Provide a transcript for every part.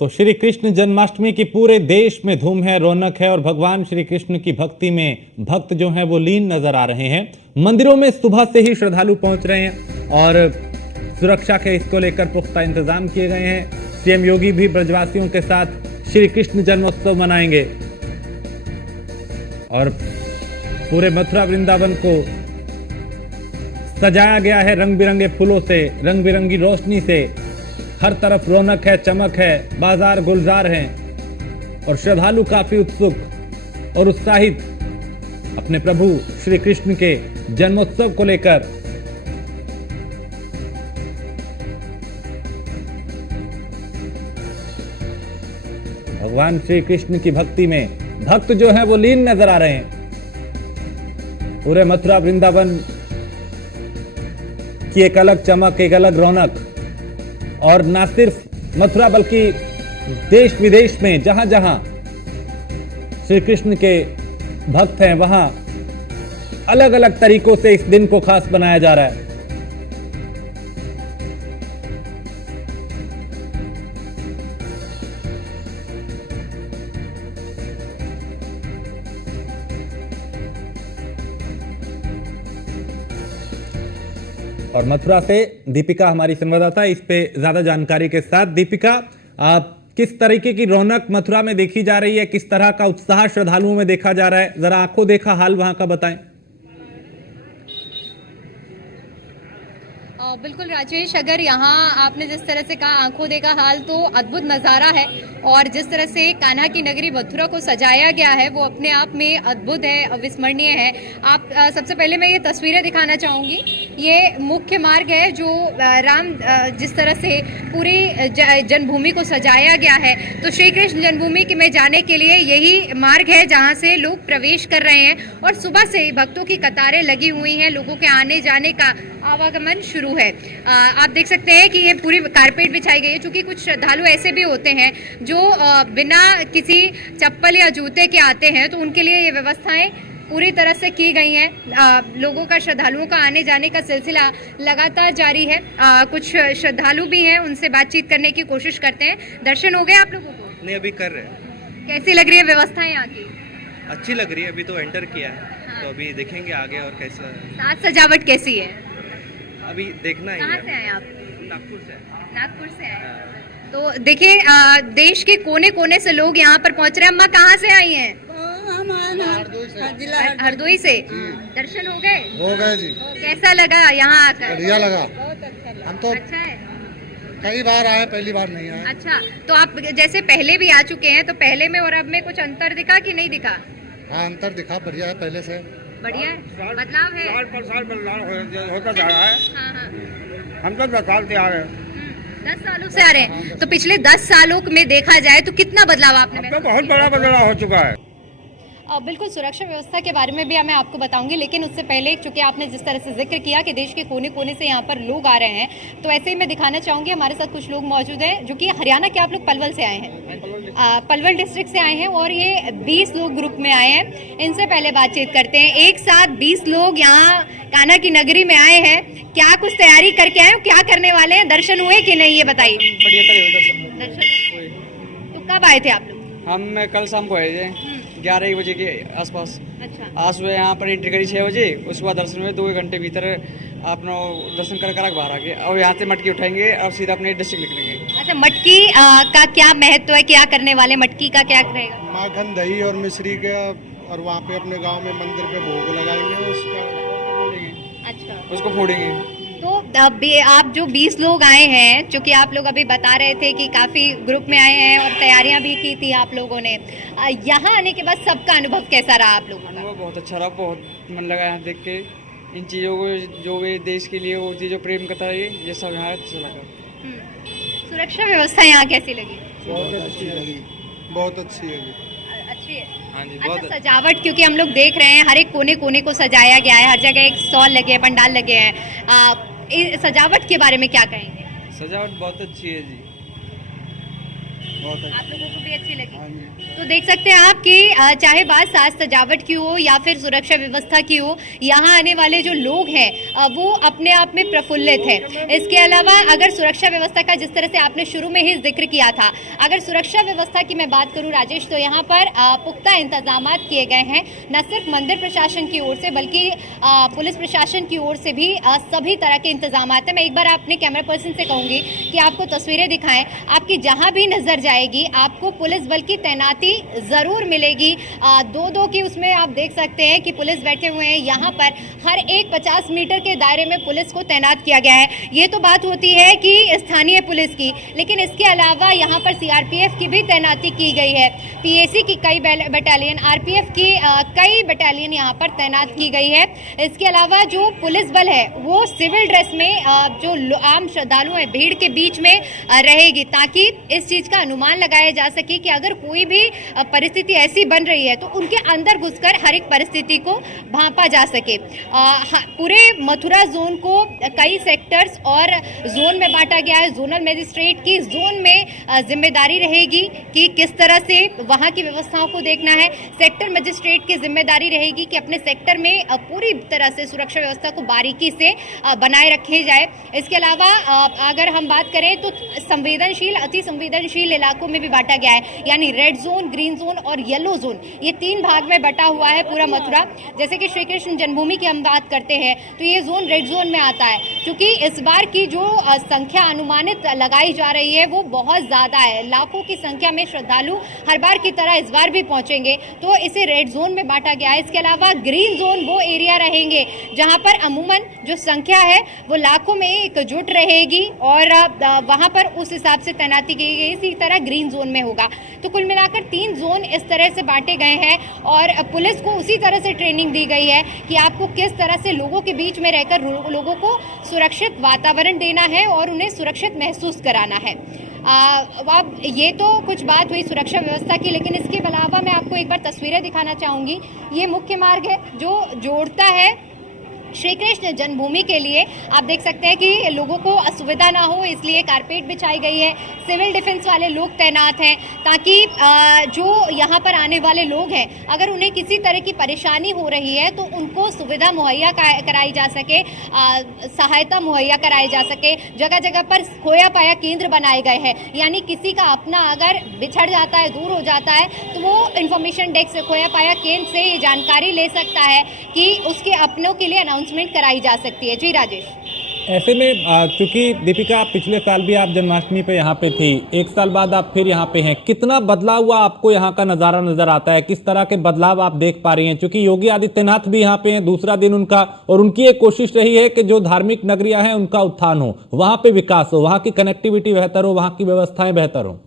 तो श्री कृष्ण जन्माष्टमी की पूरे देश में धूम है, रौनक है और भगवान श्री कृष्ण की भक्ति में भक्त जो हैं वो लीन नजर आ रहे हैं। मंदिरों में सुबह से ही श्रद्धालु पहुंच रहे हैं और सुरक्षा के इसको लेकर पुख्ता इंतजाम किए गए हैं। सीएम योगी भी ब्रजवासियों के साथ श्री कृष्ण जन्मोत्सव मनाएंगे और पूरे मथुरा वृंदावन को सजाया गया है रंग बिरंगे फूलों से, रंग बिरंगी रोशनी से। हर तरफ रौनक है, चमक है, बाजार गुलजार हैं और श्रद्धालु काफी उत्सुक और उत्साहित अपने प्रभु श्री कृष्ण के जन्मोत्सव को लेकर। भगवान श्री कृष्ण की भक्ति में भक्त जो है वो लीन नजर आ रहे हैं। पूरे मथुरा वृंदावन की एक अलग चमक, एक अलग रौनक। और ना सिर्फ मथुरा बल्कि देश विदेश में जहां जहां श्री कृष्ण के भक्त हैं वहां अलग अलग तरीकों से इस दिन को खास बनाया जा रहा है। और मथुरा से दीपिका हमारी संवाददाता इस पे ज्यादा जानकारी के साथ। दीपिका, आप किस तरीके की रौनक मथुरा में देखी जा रही है, किस तरह का उत्साह श्रद्धालुओं में देखा जा रहा है, जरा आंखों देखा हाल वहां का बताएं। बिल्कुल राजेश, अगर यहाँ आपने जिस तरह से कहा आंखों देखा हाल, तो अद्भुत नज़ारा है। और जिस तरह से कान्हा की नगरी मथुरा को सजाया गया है वो अपने आप में अद्भुत है, अविस्मरणीय है। आप सबसे पहले मैं ये तस्वीरें दिखाना चाहूँगी। ये मुख्य मार्ग है जो राम जिस तरह से पूरी जन्मभूमि को सजाया गया है, तो श्री कृष्ण जन्मभूमि में जाने के लिए यही मार्ग है जहाँ से लोग प्रवेश कर रहे हैं। और सुबह से ही भक्तों की कतारें लगी हुई हैं, लोगों के आने जाने का आवागमन शुरू है। आप देख सकते हैं कि ये पूरी कारपेट बिछाई गई है, क्योंकि कुछ श्रद्धालु ऐसे भी होते हैं जो बिना किसी चप्पल या जूते के आते हैं, तो उनके लिए ये व्यवस्थाएं पूरी तरह से की गई हैं। लोगों का, श्रद्धालुओं का आने जाने का सिलसिला लगातार जारी है। कुछ श्रद्धालु भी हैं, उनसे बातचीत करने की कोशिश करते हैं। दर्शन हो गए आप लोगों को? नहीं, अभी कर रहे हैं। कैसी लग रही है व्यवस्थाएं यहाँ की? अच्छी लग रही है, अभी तो एंटर किया है। हाँ। तो अभी देखेंगे आगे और कैसा है। साज सजावट कैसी है? अभी देखना ही कहाँ है। से आए आप? नागपुर से। नागपुर से आए। तो देखिए, देश के कोने कोने से लोग यहाँ पर पहुँच रहे हैं। अम्मा कहाँ से आई हैं? हरदोई से। दर्शन हो गए? हो गए जी। कैसा लगा यहाँ आकर? बढ़िया लगा। हम तो अच्छा है। कई बार आए, पहली बार नहीं आए। अच्छा, तो आप जैसे पहले भी आ चुके हैं, तो पहले में और अब में कुछ अंतर दिखा कि नहीं दिखा? हाँ, अंतर दिखा, बढ़िया है पहले से। बढ़िया है, बदलाव है। साल पर साल बदलाव होता जा रहा है। हाँ हाँ। हम तो 10 साल से आ रहे हैं। 10 सालों से आ रहे हैं, तो पिछले 10 सालों में देखा जाए तो कितना बदलाव आपने अब तो बहुत बड़ा बदलाव हो चुका है। और बिल्कुल सुरक्षा व्यवस्था के बारे में भी मैं आपको बताऊंगी, लेकिन उससे पहले चूंकि आपने जिस तरह से जिक्र किया कि देश के कोने कोने से यहाँ पर लोग आ रहे हैं, तो ऐसे ही मैं दिखाना चाहूँगी। हमारे साथ कुछ लोग मौजूद हैं जो कि हरियाणा के, आप लोग पलवल से आए हैं, पलवल डिस्ट्रिक्ट से आए हैं और ये 20 लोग ग्रुप में आए हैं। इनसे पहले बातचीत करते हैं। एक साथ 20 लोग यहाँ कान्हा की नगरी में आए हैं, क्या कुछ तैयारी करके आए हो, क्या करने वाले हैं, दर्शन हुए कि नहीं, ये बताइए। दर्शन तो कब आए थे आप लोग? हम कल शाम को आए थे 11 बजे के आसपास। अच्छा। आज सुबह यहाँ पर एंट्री करी 6 बजे, उसके बाद दर्शन हुए 2 घंटे भीतर अपना दर्शन कर बाहर आ गए। और यहाँ से मटकी उठाएंगे और सीधा अपने डिस्ट्रिक्ट निकलेंगे। अच्छा, मटकी का क्या महत्व है, क्या करने वाले, मटकी का क्या रहेगा? माखन, दही और मिश्री का, और वहाँ पे अपने गांव में मंदिर पे भोग लगाएंगे, अच्छा, उसको फोड़ेंगे। तो आप जो 20 लोग आए हैं, चूंकि आप लोग अभी बता रहे थे कि काफ़ी ग्रुप में आए हैं और तैयारियां भी की थी आप लोगों ने, यहाँ आने के बाद सबका अनुभव कैसा रहा आप लोगों का? अनुभव बहुत अच्छा रहा, बहुत मन लगा यहाँ देख के। इन चीज़ों को, जो वे देश के लिए वो चीज़ों प्रेम करता है, ये सब यहाँ अच्छा लगा। सुरक्षा व्यवस्था यहाँ कैसी लगी? बहुत अच्छी लगी, बहुत अच्छी है। अच्छी है। हाँ जी, अच्छा, बहुत सजावट, क्योंकि हम लोग देख रहे हैं हर एक कोने कोने को सजाया गया है, हर जगह एक स्टॉल लगे हैं, पंडाल लगे हैं। सजावट के बारे में क्या कहेंगे? सजावट बहुत अच्छी है जी। बहुत आप लोगों को भी अच्छी लगी? हाँ जी। तो देख सकते हैं आप कि चाहे बात साज सजावट की हो या फिर सुरक्षा व्यवस्था की हो, यहाँ आने वाले जो लोग हैं वो अपने आप में प्रफुल्लित है। इसके अलावा अगर सुरक्षा व्यवस्था का जिस तरह से आपने शुरू में ही जिक्र किया था, अगर सुरक्षा व्यवस्था की मैं बात करूं राजेश, तो यहाँ पर पुख्ता इंतजाम किए गए हैं, न सिर्फ मंदिर प्रशासन की ओर से बल्कि पुलिस प्रशासन की ओर से भी सभी तरह के इंतजाम हैं। मैं एक बार अपने कैमरा पर्सन से कहूँगी कि आपको तस्वीरें दिखाएं, आपकी जहाँ भी नज़र जाएगी आपको पुलिस बल की तैनाती ज़रूर मिलेगी। दो की उसमें आप देख सकते हैं कि पुलिस बैठे हुए हैं। यहाँ पर हर एक 50 मीटर के दायरे में पुलिस को तैनात किया गया है। ये तो बात होती है कि स्थानीय पुलिस की, लेकिन इसके अलावा यहाँ पर सीआरपीएफ की भी तैनाती की गई है। पीएसी की कई बटालियन, आरपीएफ की कई बटालियन यहाँ पर तैनात की गई है। इसके अलावा जो पुलिस बल है वो सिविल ड्रेस में जो आम श्रद्धालु हैं भीड़ के बीच में रहेगी, ताकि इस चीज़ का अनुमान लगाया जा सके कि अगर कोई भी परिस्थिति ऐसी बन रही है तो उनके अंदर घुसकर हर एक परिस्थिति को भांपा जा सके। पूरे मथुरा जोन को कई सेक्टर्स और जोन में बांटा गया है। जोनल मजिस्ट्रेट की जोन में जिम्मेदारी रहेगी कि किस तरह से वहां की व्यवस्थाओं को देखना है। सेक्टर मजिस्ट्रेट की जिम्मेदारी रहेगी कि अपने सेक्टर में पूरी तरह से सुरक्षा व्यवस्था को बारीकी से बनाए रखे जाए। इसके अलावा अगर हम बात करें तो संवेदनशील, अति संवेदनशील इलाकों में भी बांटा गया है, यानी रेड जोन, ग्रीन जोन और येलो जोन, ये 3 भाग में बटा हुआ है पूरा मथुरा। जैसे कि श्री कृष्ण जन्मभूमि की हम बात करते हैं तो ये जोन रेड जोन में आता है, क्योंकि इस बार की जो संख्या अनुमानित लगाई जा रही है वो बहुत ज़्यादा है। लाखों की संख्या में श्रद्धालु हर बार की तरह इस बार भी पहुंचेंगे, तो इसे रेड जोन में बांटा गया है। इसके अलावा ग्रीन जोन वो एरिया रहेंगे जहां पर अमूमन जो संख्या है वो लाखों में एकजुट रहेगी और वहां पर उस हिसाब से तैनाती की गई। इसी तरह ग्रीन जोन में होगा। तो कुल मिलाकर 3 जोन इस तरह से बांटे गए हैं और पुलिस को उसी तरह से ट्रेनिंग दी गई है कि आपको किस तरह से लोगों के बीच में रहकर लोगों को सुरक्षित वातावरण देना है और उन्हें सुरक्षित महसूस कराना है। अब ये तो कुछ बात हुई सुरक्षा व्यवस्था की, लेकिन इसके अलावा मैं आपको एक बार तस्वीरें दिखाना चाहूँगी। ये मुख्य मार्ग है जो जोड़ता है श्री कृष्ण जन्मभूमि के लिए। आप देख सकते हैं कि लोगों को असुविधा ना हो इसलिए कारपेट बिछाई गई है। सिविल डिफेंस वाले लोग तैनात हैं ताकि जो यहाँ पर आने वाले लोग हैं अगर उन्हें किसी तरह की परेशानी हो रही है तो उनको सुविधा मुहैया कराई जा सके, सहायता मुहैया कराई जा सके। जगह जगह पर खोया पाया केंद्र बनाए गए हैं, यानी किसी का अपना अगर बिछड़ जाता है, दूर हो जाता है, तो वो इंफॉर्मेशन डेस्क से, खोया पाया केंद्र से ये जानकारी ले सकता है कि उसके अपनों के लिए अनाउंसमेंट कराई जा सकती है। जी राजेश। ऐसे में चूंकि दीपिका पिछले साल भी आप जन्माष्टमी पे यहाँ पे थी, 1 साल बाद आप फिर यहाँ पे हैं, कितना बदलाव हुआ आपको यहाँ का नज़ारा नजर आता है? किस तरह के बदलाव आप देख पा रही हैं? क्योंकि योगी आदित्यनाथ भी यहाँ पे हैं, दूसरा दिन उनका, और उनकी एक कोशिश रही है कि जो धार्मिक नगरियाँ हैं उनका उत्थान हो, वहाँ पे विकास हो, वहाँ की कनेक्टिविटी बेहतर हो, वहाँ की व्यवस्थाएं बेहतर हो।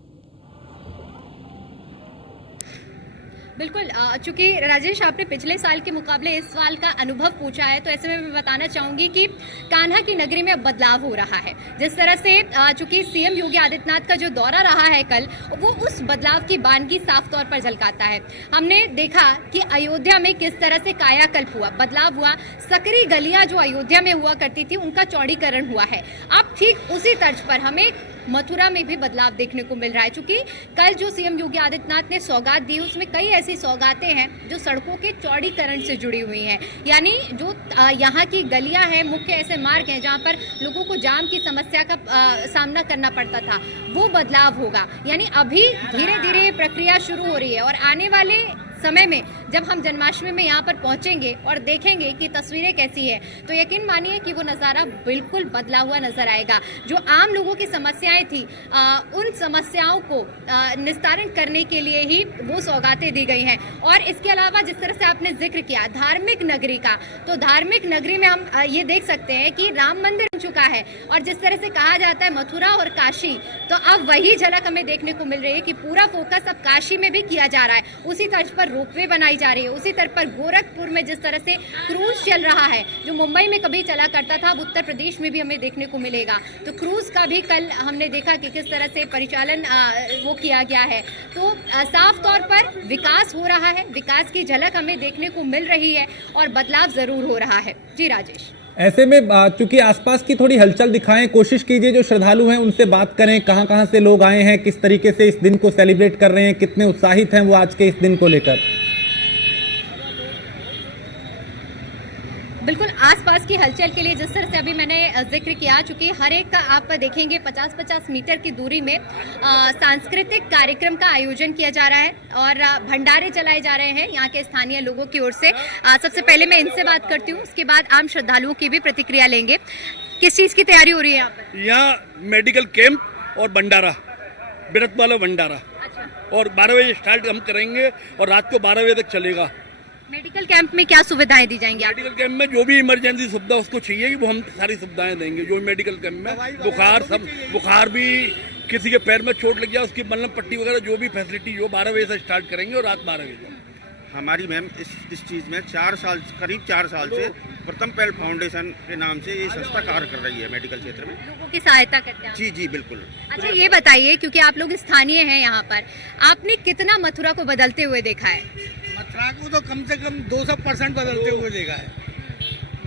बिल्कुल, चूंकि राजेश आपने पिछले साल के मुकाबले इस साल का अनुभव पूछा है, तो ऐसे में मैं बताना चाहूँगी कि कान्हा की नगरी में अब बदलाव हो रहा है। जिस तरह से चूंकि सीएम योगी आदित्यनाथ का जो दौरा रहा है कल, वो उस बदलाव की बानगी साफ तौर पर झलकाता है। हमने देखा कि अयोध्या में किस तरह से कायाकल्प हुआ, बदलाव हुआ। सकरी गलियाँ जो अयोध्या में हुआ करती थी उनका चौड़ीकरण हुआ है। अब ठीक उसी तर्ज पर हमें मथुरा में भी बदलाव देखने को मिल रहा है। चूंकि कल जो सीएम योगी आदित्यनाथ ने सौगात दी, उसमें कई ऐसी सौगातें हैं जो सड़कों के चौड़ीकरण से जुड़ी हुई हैं, यानी जो यहाँ की गलियां हैं, मुख्य ऐसे मार्ग हैं जहाँ पर लोगों को जाम की समस्या का सामना करना पड़ता था, वो बदलाव होगा। यानी अभी धीरे धीरे प्रक्रिया शुरू हो रही है और आने वाले समय में जब हम जन्माष्टमी में यहाँ पर पहुँचेंगे और देखेंगे कि तस्वीरें कैसी है, तो यकीन मानिए कि वो नज़ारा बिल्कुल बदला हुआ नज़र आएगा। जो आम लोगों की समस्याएं थी, उन समस्याओं को निस्तारण करने के लिए ही वो सौगातें दी गई हैं। और इसके अलावा जिस तरह से आपने जिक्र किया धार्मिक नगरी का, तो धार्मिक नगरी में हम ये देख सकते हैं कि राम मंदिर बन चुका है और जिस तरह से कहा जाता है मथुरा और काशी, तो अब वही झलक हमें देखने को मिल रही है कि पूरा फोकस अब काशी में भी किया जा रहा है। उसी तर्ज पर रोपवे बनाई जा रही है, उसी तरह पर गोरखपुर में जिस तरह से क्रूज चल रहा है, जो मुंबई में कभी चला करता था, अब उत्तर प्रदेश में भी हमें देखने को मिलेगा। तो क्रूज का भी कल हमने देखा कि किस तरह से परिचालन वो किया गया है। तो साफ तौर पर विकास हो रहा है, विकास की झलक हमें देखने को मिल रही है और बदलाव जरूर हो रहा है। जी राजेश। ऐसे में चूंकि आसपास की थोड़ी हलचल दिखाएं, कोशिश कीजिए जो श्रद्धालु हैं उनसे बात करें, कहां कहां से लोग आए हैं, किस तरीके से इस दिन को सेलिब्रेट कर रहे हैं, कितने उत्साहित हैं वो आज के इस दिन को लेकर। बिल्कुल आसपास की हलचल के लिए जिस तरह से अभी मैंने जिक्र किया, चूंकि हर एक का आप देखेंगे 50-50 मीटर की दूरी में सांस्कृतिक कार्यक्रम का आयोजन किया जा रहा है और भंडारे चलाए जा रहे हैं यहाँ के स्थानीय लोगों की ओर से। सबसे पहले मैं इनसे बात करती हूँ, उसके बाद आम श्रद्धालुओं की भी प्रतिक्रिया लेंगे। किस चीज़ की तैयारी हो रही है यहाँ पर? यहाँ मेडिकल कैंप और भंडारा, व्रत वाला भंडारा। अच्छा, और 12 बजे स्टार्ट हम करेंगे और रात को 12 बजे तक चलेगा। मेडिकल कैंप में क्या सुविधाएं दी जाएंगी आप? मेडिकल कैंप में जो भी इमरजेंसी सुविधा उसको चाहिए वो हम सारी सुविधाएं देंगे। जो मेडिकल कैंप में बुखार भी, किसी के पैर में चोट लग जाए उसकी मलहम पट्टी वगैरह जो भी फैसिलिटी जो 12 बजे से स्टार्ट करेंगे और रात 12 बजे तक। हमारी मैम इस चीज़ में करीब 4 साल से प्रथम पहल फाउंडेशन के नाम से ये संस्था कार्य कर रही है मेडिकल क्षेत्र में। लोगों की सहायता करते हैं आप? जी जी बिल्कुल। अच्छा, ये बताइए, क्योंकि आप लोग स्थानीय हैं यहाँ पर, आपने कितना मथुरा को बदलते हुए देखा है? मथुरा को तो कम से कम 200% बदलते हुए देखा है।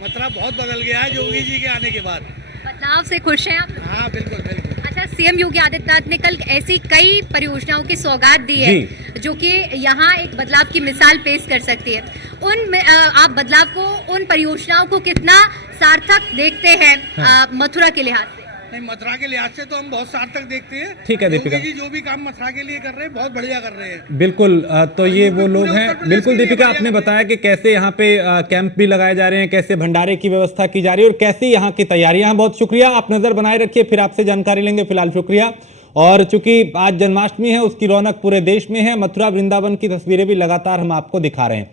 मथुरा बहुत बदल गया है योगी जी के आने के बाद। बदलाव से खुश हैं आप लोग? हाँ बिल्कुल बिल्कुल। अच्छा, सीएम योगी आदित्यनाथ ने कल ऐसी कई परियोजनाओं की सौगात दी है जो कि यहाँ एक बदलाव की मिसाल पेश कर सकती है। आप बदलाव को, उन परियोजनाओं को कितना सार्थक देखते हैं मथुरा के लिहाज से? नहीं, मथुरा के लिहाज से तो हम बहुत सार्थक देखते हैं। ठीक है दीपिका योगी जी जो भी काम मथुरा के लिए कर रहे हैं बहुत बढ़िया कर रहे हैं। बिल्कुल, तो ये वो लोग हैं। बिल्कुल दीपिका, आपने बताया कि कैसे यहाँ पे कैंप भी लगाए जा रहे हैं, कैसे भंडारे की व्यवस्था की जा रही है और कैसे यहाँ की तैयारियां। बहुत शुक्रिया, आप नजर बनाए रखिए, फिर आपसे जानकारी लेंगे। फिलहाल शुक्रिया। और चूंकि आज जन्माष्टमी है, उसकी रौनक पूरे देश में है। मथुरा वृंदावन की तस्वीरें भी लगातार हम आपको दिखा रहे हैं।